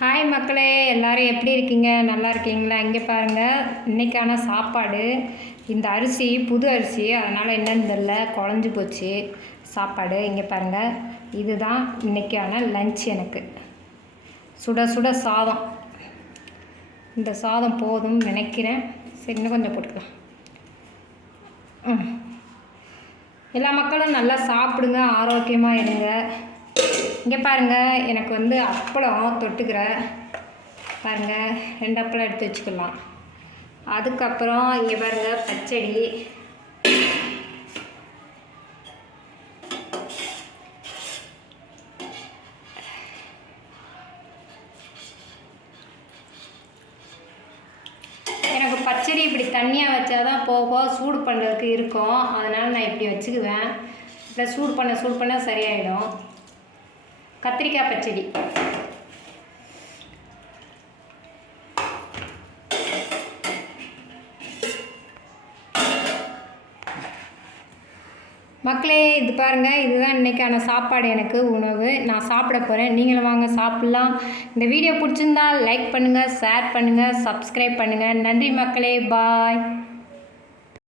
Hi மக்களே எல்லோரும் எப்படி இருக்கீங்க? நல்லா இருக்கீங்களா? இங்கே பாருங்கள் இன்றைக்கான சாப்பாடு. இந்த அரிசி புது அரிசி அதனால் என்னன்னு தெரில குழஞ்சி போச்சு. சாப்பாடு இங்கே பாருங்கள் இதுதான் இன்றைக்கான லஞ்ச் எனக்கு. சுட சுட சாதம். இந்த சாதம் போதும்னு நினைக்கிறேன். சரி இன்னும் கொஞ்சம் போட்டுக்கலாம். ம். எல்லா மக்களும் நல்லா சாப்பிடுங்க ஆரோக்கியமாக இருங்க. இங்கே பாருங்கள் எனக்கு வந்து அப்பளம் தொட்டுக்கிற. பாருங்கள் ரெண்டு அப்பளம் எடுத்து வச்சுக்கலாம். அதுக்கப்புறம் இங்கே பாருங்கள் பச்சடி. எனக்கு பச்சடி இப்படி தண்ணியாக வச்சாதான் போக போக சூடு பண்ணுறதுக்கு இருக்கும். அதனால் நான் இப்படி வச்சுக்குவேன். இல்லை சூடு பண்ண சூடு பண்ணால் சரியாயிடும். கத்திரிக்காய் பச்சடி. மக்களே இது பாருங்கள் இதுதான் இன்றைக்கான சாப்பாடு எனக்கு உணவு. நான் சாப்பிட போகிறேன் நீங்களும் வாங்க சாப்பிட்லாம். இந்த வீடியோ பிடிச்சிருந்தா லைக் பண்ணுங்கள் ஷேர் பண்ணுங்கள் சப்ஸ்கிரைப் பண்ணுங்கள் நன்றி மக்களே பாய்